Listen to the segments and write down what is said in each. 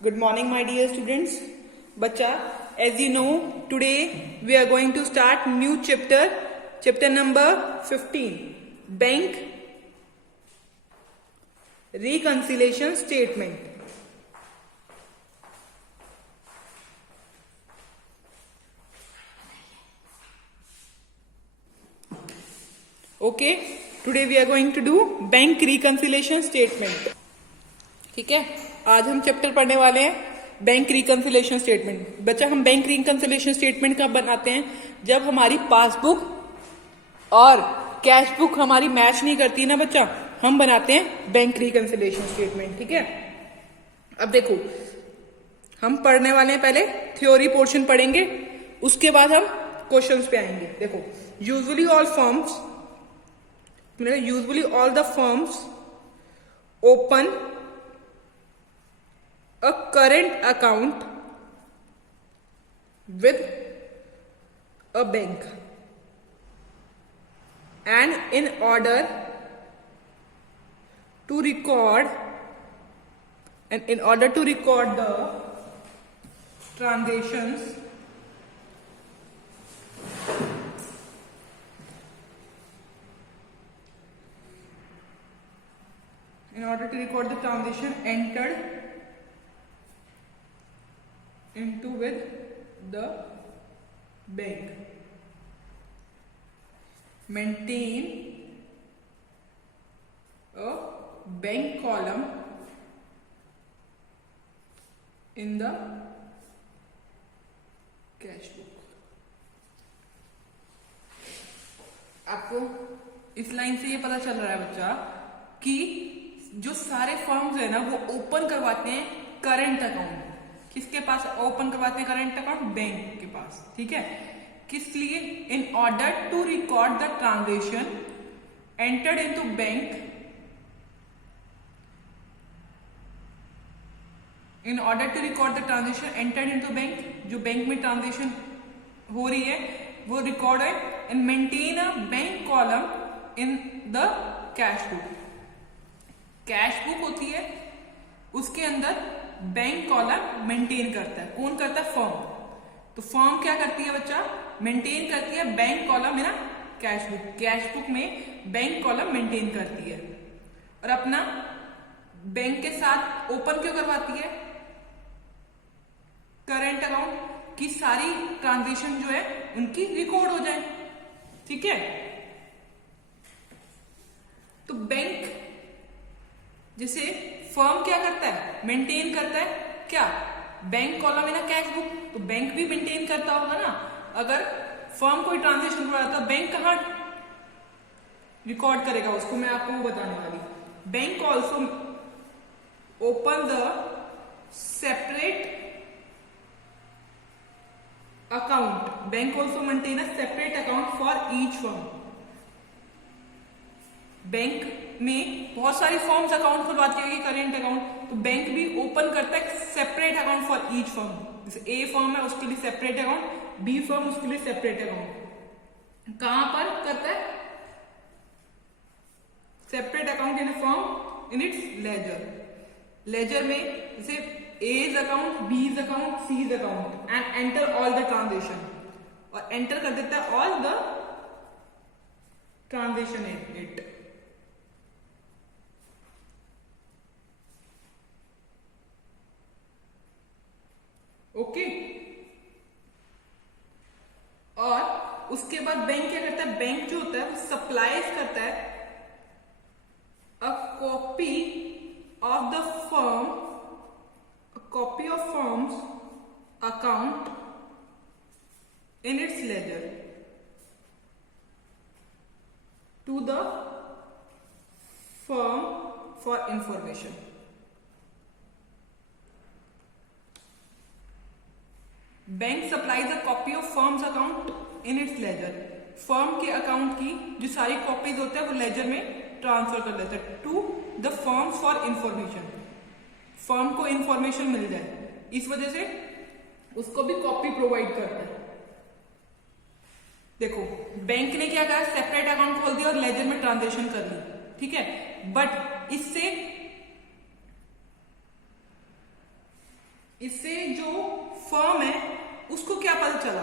Good morning, my dear students. Bacha, as you know, today we are going to start new chapter number 15, Bank Reconciliation Statement. Okay, today we are going to do Bank Reconciliation Statement. ठीक है, आज हम chapter पढ़ने वाले हैं bank reconciliation statement. बच्चा, हम bank reconciliation statement कब बनाते हैं? जब हमारी पासबुक और कैश बुक हमारी मैच नहीं करती ना बच्चा, हम बनाते हैं बैंक रिकंसिलेशन स्टेटमेंट। ठीक है, अब देखो हम पढ़ने वाले हैं, पहले थ्योरी पोर्शन पढ़ेंगे, उसके बाद हम क्वेश्चंस पे आएंगे। देखो, usually all the firms open a current account with a bank, and in order to record the transactions, entered into with the bank, maintain a bank column in the cash book। आपको इस line से ये पता चल रहा है बच्चा कि जो सारे फर्म्स है ना वो ओपन करवाते हैं करंट अकाउंट। किसके पास ओपन करवाते हैं करंट अकाउंट? बैंक के पास। ठीक है, किस लिए? In order to record the transaction entered into bank, in order to record the transaction entered into bank, जो बैंक में ट्रांजेक्शन हो रही है वो रिकॉर्ड है, and maintain a bank column in the cash book. Cash book होती है, उसके अंदर बैंक कॉलम मेंटेन करता है। कौन करता है? फर्म। तो फर्म क्या करती है बच्चा? मेंटेन करती है बैंक कॉलम है ना कैश बुक। कैश बुक में बैंक कॉलम मेंटेन करती है और अपना बैंक के साथ ओपन क्यों करवाती है? करंट अकाउंट की सारी ट्रांजेक्शन जो है उनकी रिकॉर्ड हो जाए। ठीक है, तो बैंक जैसे फर्म क्या करता है? मेंटेन करता है क्या? बैंक कॉलम है ना कैश बुक, तो बैंक भी मेंटेन करता होगा ना। अगर फर्म कोई ट्रांजेक्शन हो रहा था, बैंक कहां रिकॉर्ड करेगा उसको? मैं आपको वो बताने वाली। Bank also open the separate account, bank also maintain a separate account for each firm. Bank में बहुत सारी फर्म्स अकाउंट खुलवाती होगी करेंट अकाउंट, तो बैंक भी ओपन करता है separate account for each firm. जैसे ए फर्म है उसके लिए सेपरेट अकाउंट, बी फर्म उसके लिए सेपरेट अकाउंट। कहां पर करता है? Separate account in firm in its ledger. Ledger में जैसे A's account, B's account, C's account, and enter all the transaction, और एंटर कर देता है all the transaction in it. Okay, और उसके बाद बैंक क्या करता है? बैंक जो होता है वो सप्लाईज करता है a copy of the firm, copy of firm's account in its ledger to the firm for information. Bank supplies a copy of firm's account in its ledger. Firm के अकाउंट की जो सारी कॉपीज होते हैं वो laser में transfer कर देता है to the firms for information. Firm को इंफॉर्मेशन मिल जाए, इस वजह से उसको भी कॉपी प्रोवाइड करता है। देखो, बैंक ने क्या कहा? सेपरेट अकाउंट खोल दिया और लेजर में ट्रांजेक्शन कर ली। ठीक है, बट इससे इससे जो फर्म है उसको क्या पता चला,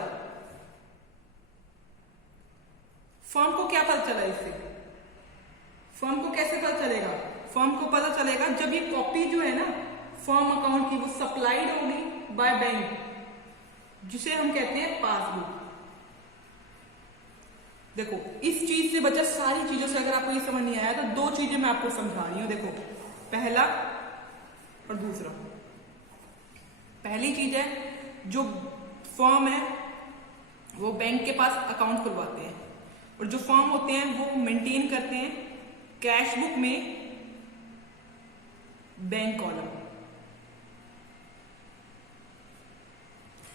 फर्म को क्या पता चला, इससे फर्म को कैसे पता चलेगा, फर्म को पता चलेगा जब ये कॉपी जो है ना फर्म अकाउंट की वो सप्लाइड होगी बाय बैंक, जिसे हम कहते हैं पासबुक। देखो इस चीज से बचा सारी चीजों से, अगर आपको ये समझ नहीं आया तो दो चीजें मैं आपको समझा रही हूं। देखो पहला और दूसरा। पहली चीज है जो फर्म है वो बैंक के पास अकाउंट खुलवाते हैं, और जो फर्म होते हैं वो मेंटेन करते हैं कैश बुक में बैंक कॉलम।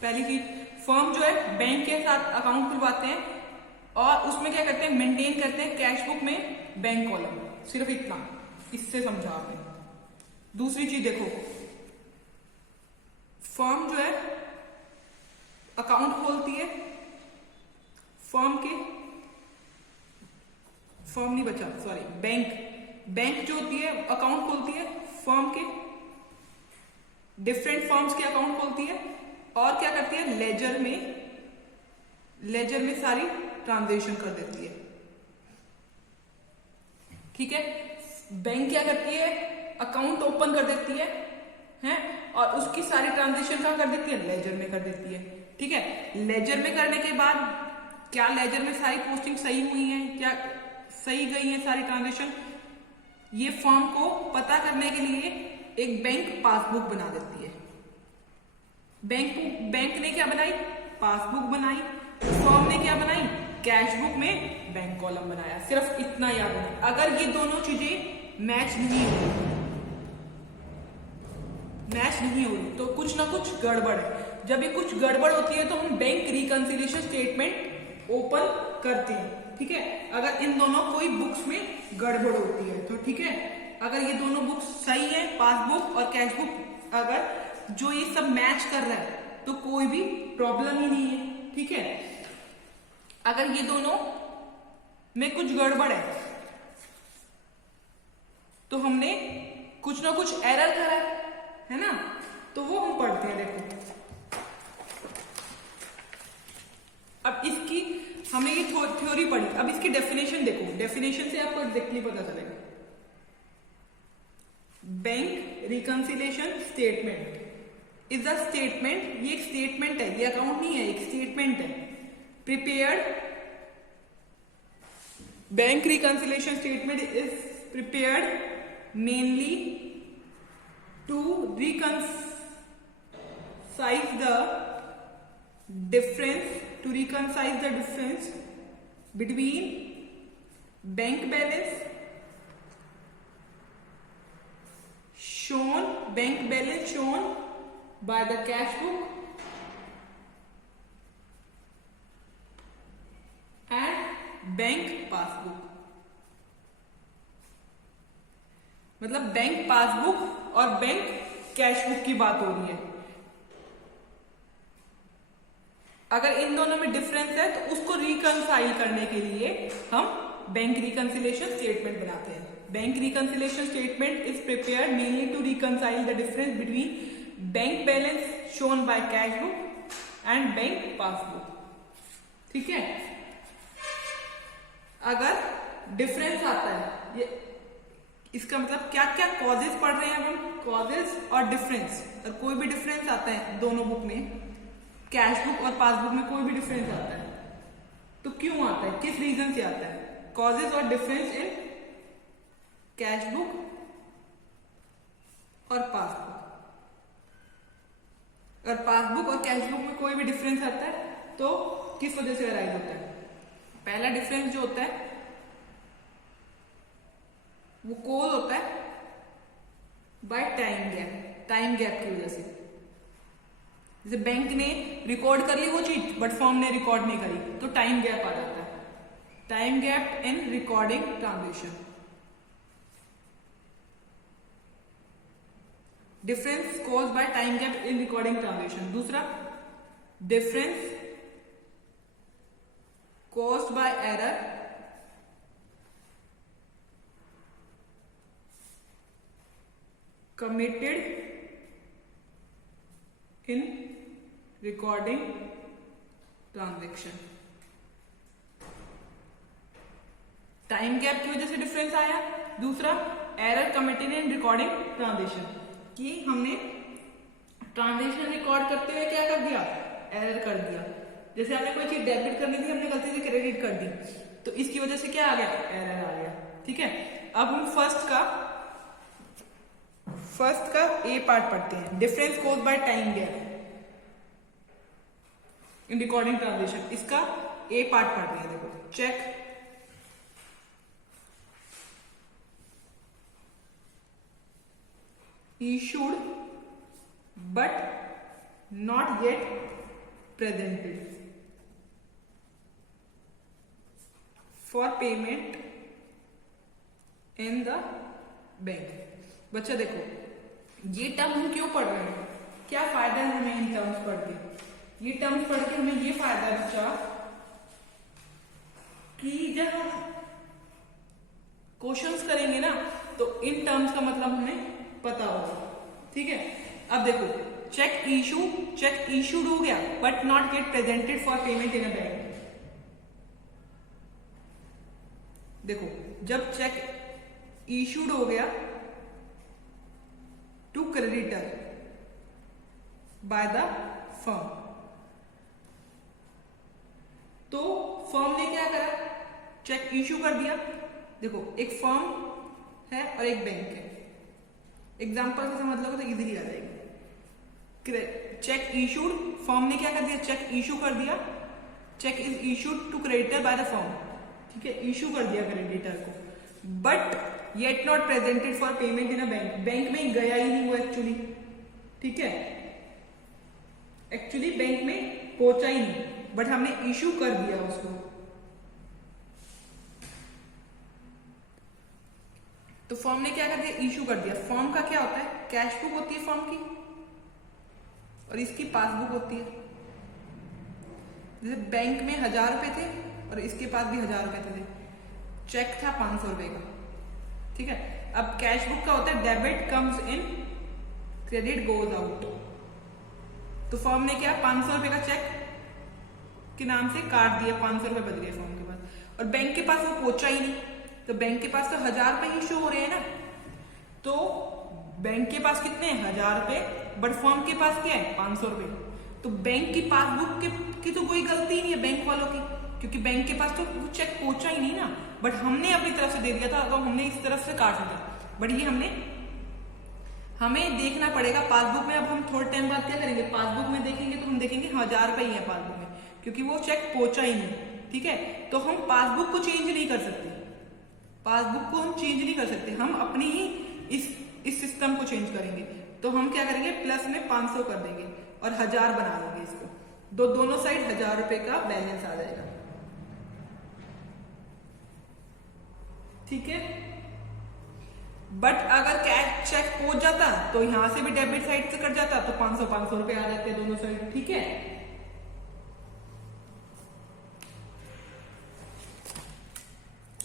पहली चीज, फर्म जो है बैंक के साथ अकाउंट खुलवाते हैं और उसमें क्या करते हैं, मेंटेन करते हैं कैश बुक में बैंक कॉलम। सिर्फ इतना, इससे समझा आपने। दूसरी चीज देखो, फर्म जो है अकाउंट खोलती है, फर्म नहीं बचा, सॉरी, बैंक जो होती है अकाउंट खोलती है फर्म के, डिफरेंट फर्म्स के अकाउंट खोलती है और क्या करती है, लेजर में सारी ट्रांजेक्शन कर देती है। ठीक है, बैंक क्या करती है, अकाउंट ओपन कर देती है हैं, और उसकी सारी ट्रांजेक्शन कहां कर देती है, लेजर में कर देती है। ठीक है, लेजर में करने के बाद क्या लेजर में सारी पोस्टिंग सही हुई है, क्या सही गई है सारी ट्रांजेक्शन, ये फर्म को पता करने के लिए एक बैंक पासबुक बना देती है। बैंक ने क्या बनाई, पासबुक बनाई, फर्म ने क्या बनाई, कैश बुक में बैंक कॉलम बनाया। सिर्फ इतना याद रखना। अगर ये दोनों चीजें मैच नहीं हो रही तो कुछ ना कुछ गड़बड़ है। जब ये कुछ गड़बड़ होती है तो हम बैंक रिकंसिलिएशन स्टेटमेंट ओपन करते हैं। ठीक है, अगर इन दोनों कोई बुक्स में गड़बड़ होती है तो ठीक है, अगर ये दोनों बुक्स सही है, पासबुक और कैश बुक, अगर जो ये सब मैच कर रहा है तो कोई भी प्रॉब्लम ही नहीं है। ठीक है, अगर ये दोनों में कुछ गड़बड़ तो हमने कुछ ना कुछ एरर करा है ना, तो वो हम पढ़ते हैं। देखो अब इसकी हमने ये थ्योरी पढ़ी, अब इसकी डेफिनेशन देखो, डेफिनेशन से आपको एग्जैक्टली पता चलेगा। Bank reconciliation statement is a statement, ये एक स्टेटमेंट है, ये अकाउंट नहीं है, एक स्टेटमेंट है, prepared, bank reconciliation statement is prepared mainly to reconcile the difference between bank balance shown by the cash book and bank passbook। मतलब bank passbook और बैंक कैश बुक की बात हो रही है। अगर इन दोनों में डिफरेंस है तो उसको रिकंसाइल करने के लिए हम बैंक रिकंसिलिएशन स्टेटमेंट बनाते हैं। Bank reconciliation statement is prepared mainly to reconcile the difference between bank balance shown by cash book and bank passbook. ठीक है, अगर डिफरेंस आता है, ये इसका मतलब क्या क्या कॉजेज पढ़ रहे हैं हम, कॉजेज और डिफरेंस। और कोई भी डिफरेंस आता है दोनों बुक में, कैश बुक और पासबुक में कोई भी डिफरेंस आता है तो क्यों आता है, किस रीजन से आता है, कॉजेज और डिफरेंस इन कैश बुक और पासबुक। अगर पासबुक और कैश बुक में कोई भी डिफरेंस आता है तो किस वजह से अराइज होता है। पहला डिफरेंस जो होता है वो कोज होता है बाय टाइम गैप की वजह से। जैसे बैंक ने रिकॉर्ड कर ली वो चीज बट फर्म ने रिकॉर्ड नहीं करी तो टाइम गैप आ जाता है, time gap in recording transaction. Difference cause by time gap in recording transaction. दूसरा, difference caused by error committed in recording transaction. Time gap की वजह से डिफरेंस आया। दूसरा, error committed in recording transaction, कि हमने ट्रांजेक्शन रिकॉर्ड करते हुए क्या कर दिया, एरर कर दिया। जैसे हमने कोई चीज डेबिट करनी थी, हमने गलती से क्रेडिट कर दी, तो इसकी वजह से क्या आ गया, एरर आ गया। ठीक है, अब हम फर्स्ट का ए पार्ट पढ़ते हैं, difference caused by time gap in recording transaction. इसका ए पार्ट पढ़ रहे हैं। देखो, cheque issued but not yet presented for payment in the bank। बच्चा देखो, ये टर्म हम क्यों पढ़ रहे हैं, क्या फायदा है हमें इन टर्म्स पढ़ के। ये टर्म्स पढ़ के हमें ये फायदा है बच्चा कि जब हम क्वेश्चंस करेंगे ना, तो इन टर्म्स का मतलब हमें पता होगा। ठीक है, अब देखो, चेक इशूड हो गया but not get presented for payment in a bank. देखो, जब चेक इशूड हो गया to creditor by the firm, तो फर्म ने क्या करा, चेक इशू कर दिया। देखो, एक फर्म है और एक बैंक है, एग्जाम्पल से समझ लोगे तो इजीली आ जाएगी। चेक इशूड, फर्म ने क्या कर दिया, चेक इशू कर दिया। Cheque is issued to creditor by the firm. ठीक है, इशू कर दिया क्रेडिटर को, but yet not presented for payment in a bank. Bank में गया ही नहीं वो एक्चुअली। ठीक है, एक्चुअली बैंक में पहुंचा ही नहीं, बट हमने इशू कर दिया उसको। तो फर्म ने क्या कर दिया, इशू कर दिया। फर्म का क्या होता है, कैश बुक होती है फर्म की, और इसकी पासबुक होती है। जैसे बैंक में 1000 रुपए थे और इसके पास भी 1000 रुपए थे, चेक था 500 रुपए का। ठीक है, अब कैश बुक का होता है debit comes in, credit goes out. तो फर्म ने क्या, 500 रुपए का चेक के नाम से काट दिया, 500 रुपए बच गए फर्म के पास, और बैंक के पास वो पहुंचा ही नहीं। तो बैंक के पास तो 1000 रुपए ही शो हो रहे हैं ना, तो बैंक के पास कितने हैं, 1000 रुपए, बट फर्म के पास क्या है, 500 रुपए। तो बैंक की पासबुक की तो कोई गलती नहीं है बैंक वालों की, क्योंकि बैंक के पास तो चेक पहुंचा ही नहीं ना, बट हमने अपनी तरफ से दे दिया था, तो हमने इस तरफ से काट दिया। बट ये हमें देखना पड़ेगा पासबुक में। अब हम थोड़े टाइम बाद क्या करेंगे, पासबुक में देखेंगे तो हम देखेंगे 1000 रुपए ही है पासबुक में, क्योंकि वो चेक पहुंचा ही नहीं। ठीक है, तो हम पासबुक को चेंज नहीं कर सकते, पासबुक को हम चेंज नहीं कर सकते, हम अपनी ही इस सिस्टम को चेंज करेंगे। तो हम क्या करेंगे, प्लस में 500 कर देंगे और 1000 बना देंगे इसको, दोनों साइड 1000 रुपए का बैलेंस आ जाएगा। ठीक है, बट अगर कैश चेक पहुंच जाता तो यहां से भी डेबिट साइड से कट जाता, तो 500 रुपए आ जाते दोनों साइड। ठीक है,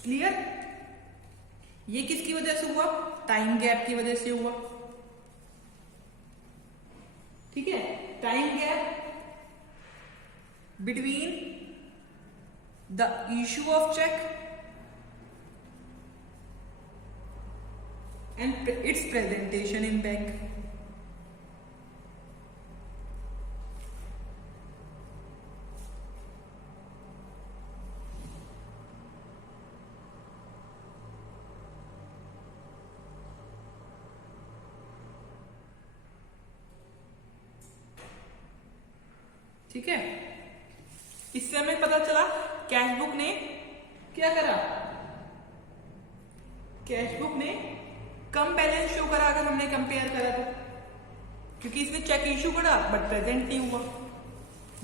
क्लियर। ये किसकी वजह से हुआ, टाइम गैप की वजह से हुआ। ठीक है, time gap between the issue of cheque and its presentation in bank। ठीक है, इससे हमें पता चला कैश बुक ने क्या करा, कैश बुक ने कम बैलेंस शो करा अगर हमने कंपेयर करा तो, क्योंकि इसने चेक इशू करा बट प्रेजेंट नहीं हुआ।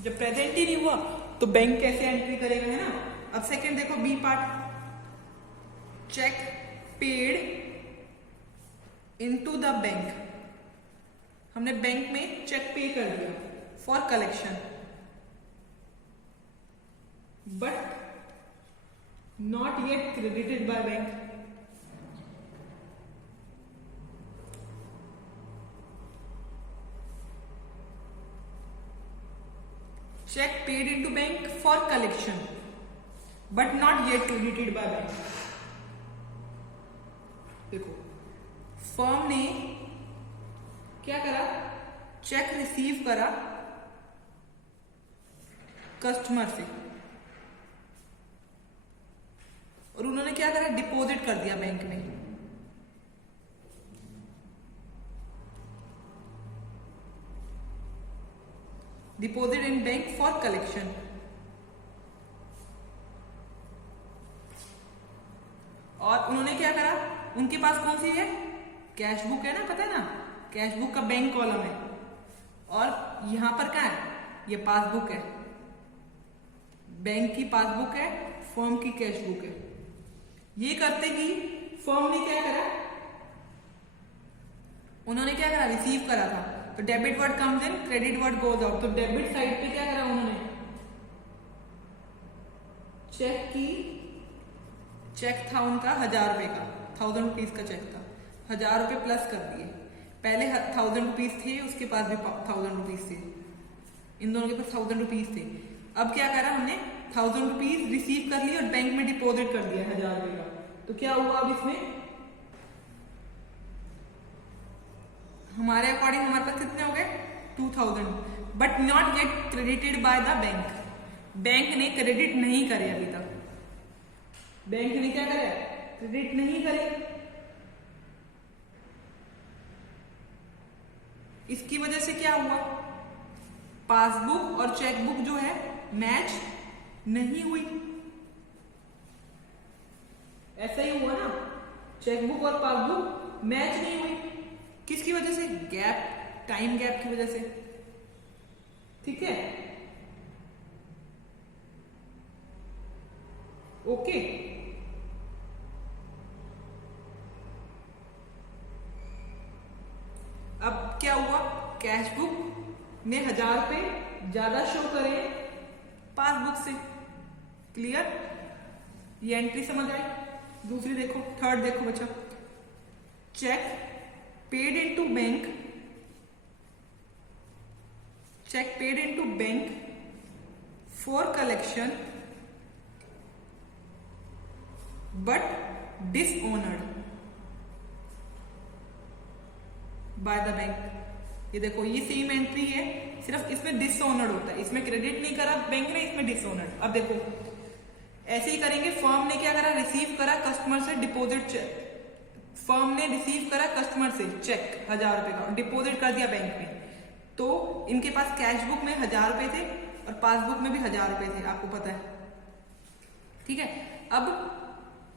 जब प्रेजेंट ही नहीं हुआ तो बैंक कैसे एंट्री करेगा, है ना। अब सेकंड देखो, B part, cheque paid into the bank. हमने बैंक में चेक पे कर दिया for collection, but not yet credited by bank. check paid into bank for collection but not yet credited by bank. देखो firm ने क्या करा, check receive करा customer से और उन्होंने क्या करा, डिपॉजिट कर दिया बैंक में। Deposit in bank for collection. और उन्होंने क्या करा, उनके पास कौन सी है, कैश बुक है ना, पता है ना, कैश बुक का बैंक कॉलम है और यहां पर क्या है, ये पासबुक है, बैंक की पासबुक है, फर्म की कैश बुक है। ये करते ही फर्म ने क्या करा, उन्होंने क्या करा, रिसीव करा था, तो debit word comes in, credit word goes out. तो डेबिट साइड पे क्या करा उन्होंने, चेक था उनका 1000 रुपए का, 1000 रुपीज का चेक था, 1000 रुपए प्लस कर दिए। पहले 1000 रुपीज थे, उसके पास भी 1000 रुपीज थे, इन दोनों के पास 1000 रुपीज थे। अब क्या करा हमने, 1000 रुपीज रिसीव कर लिए और बैंक में डिपॉजिट कर दिया 1000 रुपए का। तो क्या हुआ, अब इसमें हमारे अकॉर्डिंग हमारे पास कितने हो गए, 2000, but not yet credited bye the bank. Bank ने क्रेडिट नहीं करे अभी तक, बैंक ने क्या करे, क्रेडिट नहीं करे। इसकी वजह से क्या हुआ, पासबुक और चेकबुक जो है मैच नहीं हुई। ऐसा ही हुआ ना, चेकबुक और पासबुक मैच नहीं हुई। किसकी वजह से, गैप, टाइम गैप की वजह से। ठीक है, ओके। अब क्या हुआ, कैश बुक ने 1000 रुपए ज्यादा शो करे पासबुक से। क्लियर, ये एंट्री समझ आई। दूसरी देखो, थर्ड देखो बच्चा, cheque paid into bank, cheque paid into bank for collection but dishonoured by the bank. ये देखो, ये सेम एंट्री है, सिर्फ इसमें डिसऑनर्ड होता है, इसमें क्रेडिट नहीं करा बैंक ने, इसमें डिसऑनर्ड। अब देखो ऐसे ही करेंगे, फर्म ने क्या करा, रिसीव करा कस्टमर से डिपॉजिट चेक, फर्म ने रिसीव करा कस्टमर से चेक 1000 रुपए का और डिपॉजिट कर दिया बैंक में। तो इनके पास कैश बुक में 1000 रुपए थे और पासबुक में भी 1000 रुपए थे, आपको पता है। ठीक है, अब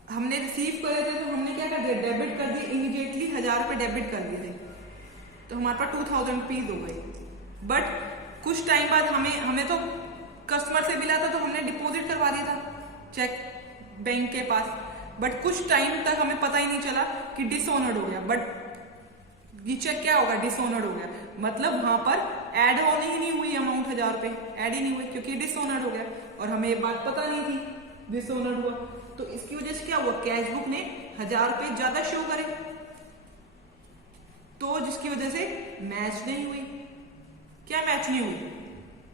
हमने रिसीव करे थे तो हमने क्या कर दिया, डेबिट कर दिया, इमीडिएटली 1000 रुपए डेबिट कर दिए थे, तो हमारे पास 2000 रुपीज हो गए। बट कुछ टाइम बाद हमें तो कस्टमर से मिला था तो हमने डिपॉजिट करवा दिया था चेक बैंक के पास, बट कुछ टाइम तक हमें पता ही नहीं चला कि डिसऑनर्ड हो गया। बट ये चेक क्या होगा, डिसऑनर्ड हो गया, मतलब वहां पर ऐड होने ही नहीं हुई अमाउंट 1000 रुपए, ऐड ही नहीं हुई क्योंकि डिसऑनर्ड हो गया और हमें ये बात पता नहीं थी डिसऑनर्ड हुआ। तो इसकी वजह से क्या हुआ, कैश बुक ने 1000 रुपए ज्यादा शो करे, तो जिसकी वजह से मैच नहीं हुई। क्या मैच नहीं हुई,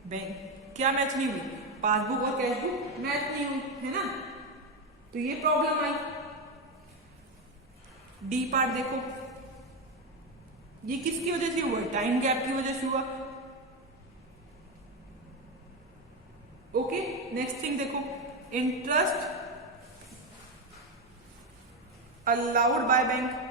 बैंक क्या मैच नहीं हुई, पासबुक और कैश बुक मैच नहीं हुई, है ना। तो ये प्रॉब्लम आई। डी पार्ट देखो, ये किसकी वजह से हुआ, टाइम गैप की वजह से हुआ। ओके, नेक्स्ट थिंग देखो, इंटरेस्ट अलाउड बाय बैंक।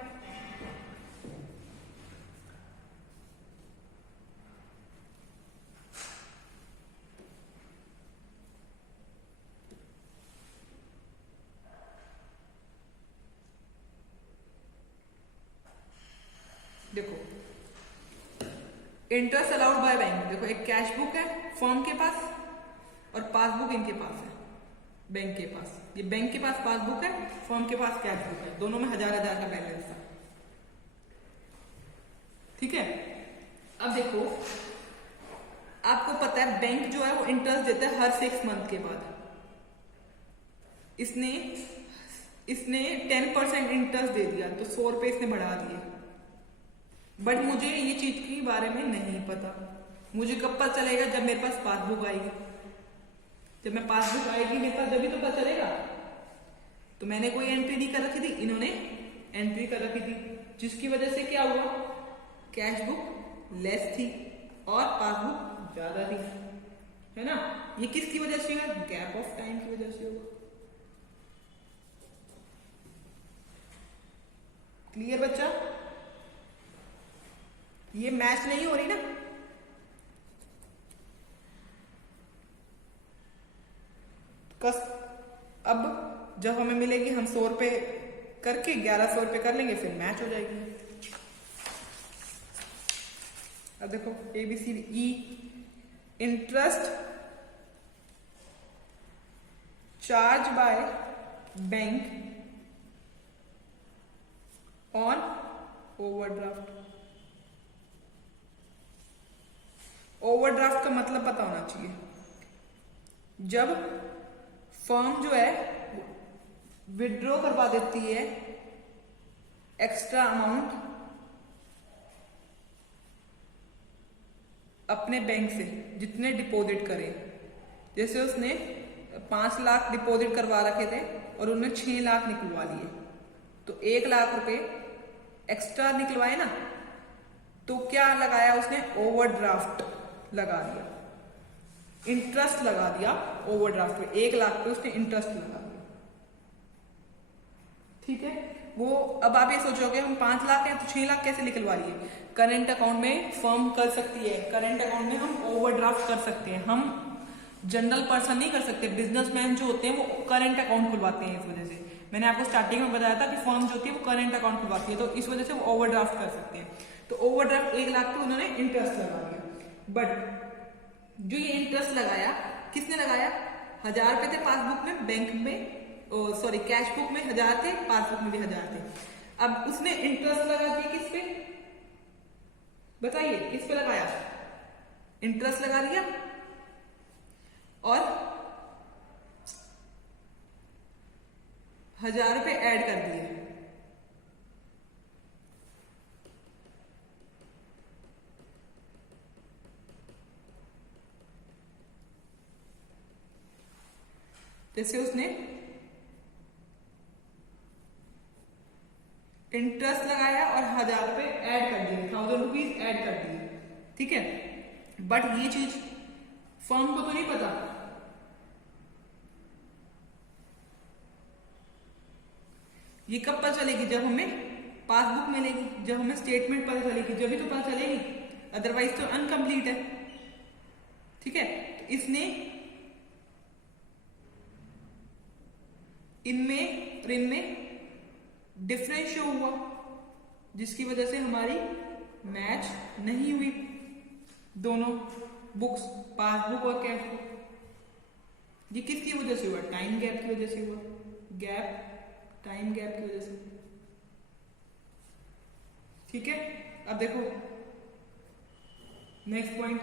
देखो, इंटरेस्ट अलाउड बाय बैंक, देखो एक कैश बुक है फर्म के पास और पासबुक इनके पास है बैंक के पास। ये बैंक के पास पासबुक है, फर्म के पास कैश बुक है, दोनों में 1000 का बैलेंस था। ठीक है, अब देखो आपको पता है बैंक जो है वो इंटरेस्ट देता है हर 6 मंथ के बाद। इसने 10% इंटरेस्ट दे दिया तो 100 रुपए इसने बढ़ा दिए, बट मुझे ये चीज के बारे में नहीं पता। मुझे कब पता चलेगा? जब मेरे पास पासबुक आएगी। जब मैं पासबुक आएगी मेरे पास जब भी तो पता चलेगा। तो मैंने कोई एंट्री नहीं कर रखी थी, इन्होंने एंट्री कर रखी थी, जिसकी वजह से क्या हुआ? कैश बुक लेस थी और पासबुक ज्यादा थी, है ना। ये किसकी वजह से हुआ? गैप ऑफ टाइम की वजह से हुआ। क्लियर बच्चा? ये मैच नहीं हो रही ना। अब जब हमें मिलेगी हम 100 रुपए करके 1100 रुपए कर लेंगे, फिर मैच हो जाएगी। अब देखो ABCD। Interest charge by bank on overdraft. Overdraft का मतलब पता होना चाहिए। जब फर्म जो है विड्रॉ करवा देती है एक्स्ट्रा अमाउंट अपने बैंक से, जितने डिपॉजिट करे, जैसे उसने 5 लाख डिपॉजिट करवा रखे थे और उन्होंने 6 लाख निकलवा लिए, तो 1 लाख रुपए एक्स्ट्रा निकलवाए ना, तो क्या लगाया उसने? ओवरड्राफ्ट लगा दिया, इंटरेस्ट लगा दिया ओवरड्राफ्ट पे। 1 लाख पे उसने इंटरेस्ट लगा दिया, ठीक है। वो अब आप ये सोचोगे हम 5 लाख है तो 6 लाख कैसे निकलवा लिए? करेंट अकाउंट में फर्म कर सकती है, करेंट अकाउंट में हम ओवरड्राफ्ट कर सकते हैं। हम जनरल पर्सन नहीं कर सकते। बिजनेसमैन जो होते हैं वो करेंट अकाउंट खुलवाते हैं। इस वजह से मैंने आपको स्टार्टिंग में बताया था कि फर्म जो होती है वो करेंट अकाउंट खुलवाती है, तो इस वजह से वो ओवरड्राफ्ट कर सकते हैं। तो ओवरड्राफ्ट 1 लाख पे उन्होंने इंटरेस्ट लगा दिया। बट जो ये इंटरेस्ट लगाया किसने लगाया? 1000 रुपए थे पासबुक में, बैंक में सॉरी कैश बुक में 1000 थे, पासबुक में भी 1000 थे। अब उसने इंटरेस्ट लगा दिया किस पे? बताइए किस पे लगाया? इंटरेस्ट लगा दिया और 1000 रुपए ऐड कर दिए। जैसे उसने इंटरेस्ट लगाया और 1000 रुपए ऐड कर दिए, 1000 रुपीज ऐड कर दिए, ठीक है। बट ये चीज फर्म को तो नहीं पता। ये कब पता चलेगी? जब हमें पासबुक मिलेगी, जब हमें स्टेटमेंट पता चलेगी, जब भी तो पता चलेगी, अदरवाइज तो अनकंप्लीट है, ठीक है। तो इसने इनमें और इनमें डिफरेंस शो हुआ, जिसकी वजह से हमारी मैच नहीं हुई दोनों बुक्स, पासबुक और कैश बुक। ये किसकी वजह से हुआ? टाइम गैप की वजह से हुआ। गैप, टाइम गैप की वजह से, ठीक है। अब देखो next point,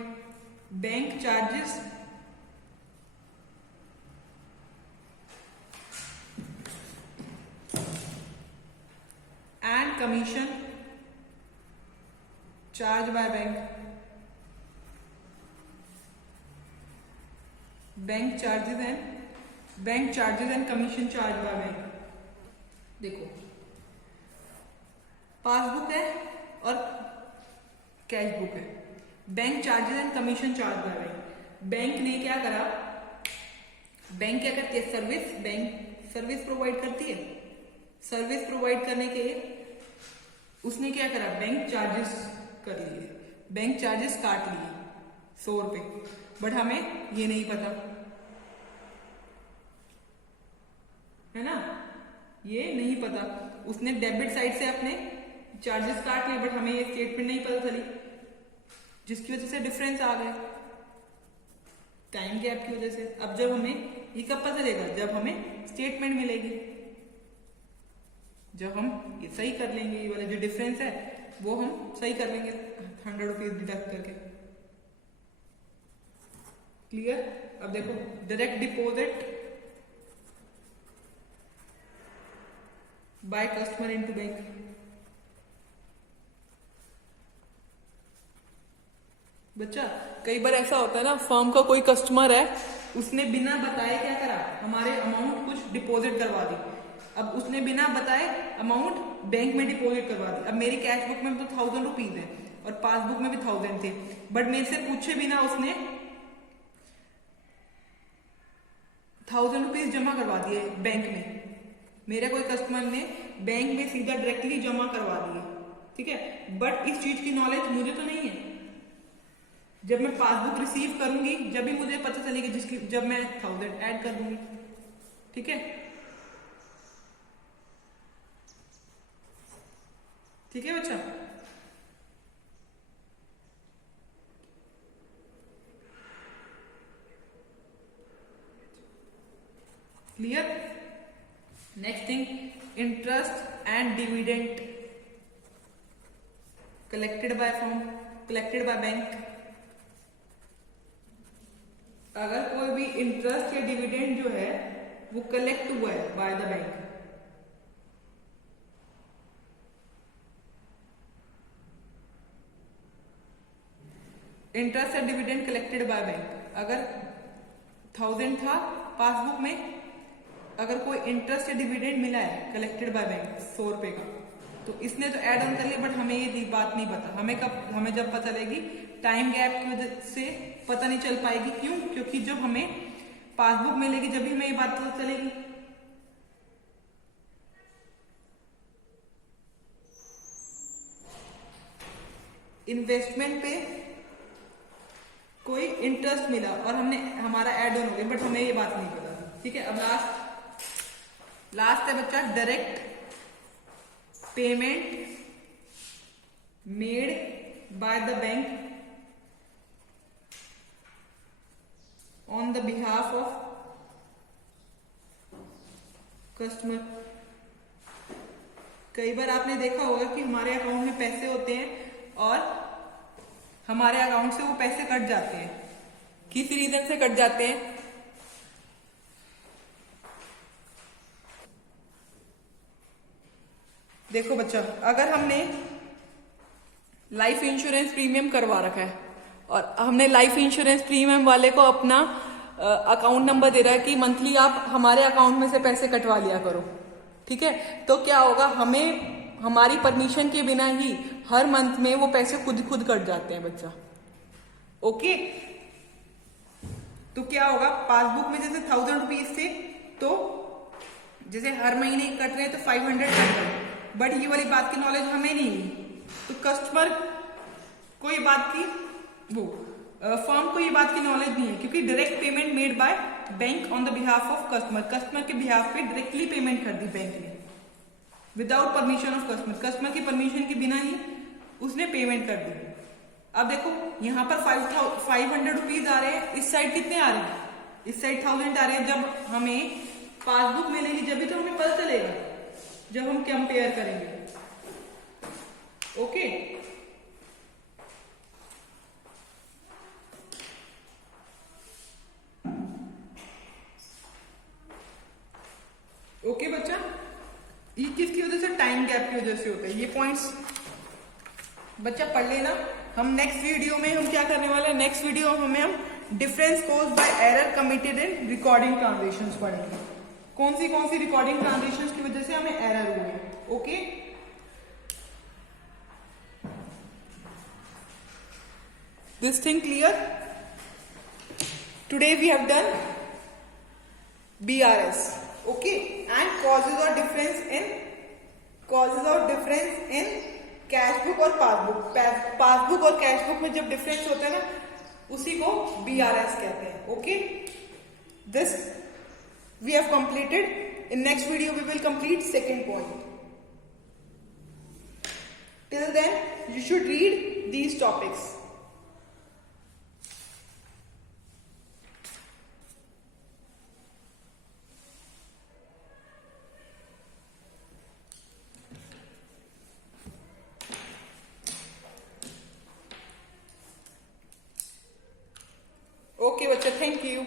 bank charges and commission charge by bank. Bank charges and commission charge by bank. देखो पासबुक है और कैश बुक है, bank charges and commission charge by bank. Bank ने क्या करा? बैंक क्या करती है? सर्विस, बैंक सर्विस प्रोवाइड करती है। सर्विस प्रोवाइड करने के उसने क्या करा? बैंक चार्जेस कर लिए, बैंक चार्जेस काट लिए 100 रुपए। बट हमें ये नहीं पता, है ना, ये नहीं पता। उसने डेबिट साइड से अपने चार्जेस काट लिए, बट हमें ये स्टेटमेंट नहीं पता चली, जिसकी वजह से डिफरेंस आ गया टाइम गैप की वजह से। अब जब हमें ये कब पता चलेगा? जब हमें स्टेटमेंट मिलेगी, जब हम ये सही कर लेंगे, ये वाला जो डिफरेंस है वो हम सही कर लेंगे 100 रुपीज डिडक्ट करके। क्लियर? अब देखो direct deposit by customer into bank. बच्चा कई बार ऐसा होता है ना, फर्म का कोई कस्टमर है, उसने बिना बताए क्या करा, हमारे अमाउंट कुछ डिपॉजिट करवा दी। अब उसने बिना बताए अमाउंट बैंक में डिपॉजिट करवा दी। अब मेरी कैश बुक में तो 1000 रुपीज है और पासबुक में भी 1000 थे, बट मेरे से पूछे बिना उसने 1000 रुपीज जमा करवा दिए बैंक में। मेरा कोई कस्टमर ने बैंक में सीधा डायरेक्टली जमा करवा दिए, ठीक है, बट इस चीज की नॉलेज मुझे तो नहीं है। जब मैं पासबुक रिसीव करूंगी जब भी मुझे पता चलेगी, जिसकी जब मैं 1000 ऐड कर दूंगी, ठीक है, ठीक है बच्चा। Clear. Next thing, interest and dividend collected by firm, collected by bank. अगर कोई भी इंटरेस्ट या डिविडेंड जो है वो कलेक्ट हुआ है bye the bank, interest and dividend collected by bank, अगर 1000 था पासबुक में, अगर कोई इंटरेस्ट या डिविडेंड मिला है कलेक्टेड बाय बैंक 100 रुपए का, तो इसने तो ऐड ऑन कर लिया, बट हमें ये बात नहीं पता। हमें जब पता चलेगी, टाइम गैप की वजह से पता नहीं चल पाएगी। क्यों? क्योंकि जब हमें पासबुक मिलेगी जब भी हमें ये बात पता चलेगी। इन्वेस्टमेंट पे कोई इंटरेस्ट मिला और हमारा ऐड ऑन हो गया, बट हमें ये बात नहीं पता, ठीक है। अब लास्ट है बच्चा, direct payment made by the bank on the behalf of customer. कई बार आपने देखा होगा कि हमारे अकाउंट में पैसे होते हैं और हमारे अकाउंट से वो पैसे कट जाते हैं, किसी रीजन से कट जाते हैं। देखो बच्चा, अगर हमने लाइफ इंश्योरेंस प्रीमियम करवा रखा है और हमने लाइफ इंश्योरेंस प्रीमियम वाले को अपना अकाउंट नंबर दे रहा है कि मंथली आप हमारे अकाउंट में से पैसे कटवा लिया करो, ठीक है, तो क्या होगा, हमें हमारी परमिशन के बिना ही हर मंथ में वो पैसे खुद कट जाते हैं बच्चा। ओके, तो क्या होगा, पासबुक में जैसे 1000 रुपीज थे, तो जैसे हर महीने कट रहे तो 500 कट रहे, बट ये वाली बात की नॉलेज हमें नहीं है, तो कस्टमर को ये बात की फर्म को ये बात की नॉलेज नहीं है, क्योंकि direct payment made by bank on the behalf of customer, customer के बिहाफ पे डायरेक्टली पेमेंट कर दी बैंक ने without permission of customer, customer की परमिशन के बिना ही उसने पेमेंट कर दी। अब देखो यहाँ पर 500 रुपीज आ रहे हैं, इस साइड कितने आ रहे हैं, इस साइड 1000 आ रहे हैं। जब हमें पासबुक मिलेगी जब भी तो हमें पता चलेगा, जब हम कंपेयर करेंगे। ओके, ओके बच्चा, ये किसकी वजह से, टाइम गैप की वजह से होता है। ये पॉइंट्स बच्चा पढ़ लेना। हम नेक्स्ट वीडियो में हम क्या करने वाले हैं, नेक्स्ट वीडियो में हम difference caused by error committed in recording transactions पढ़ेंगे। कौन सी रिकॉर्डिंग ट्रांजेक्शंस की वजह से हमें एरर हुए। Okay, this thing clear. Today we have done BRS, okay, and causes of difference in cash book और पासबुक। पासबुक और कैश बुक में जब डिफरेंस होता है ना, उसी को BRS कहते हैं। Okay, this we have completed. In next video we will complete second point. Till then you should read these topics. Okay, bachcha, thank you.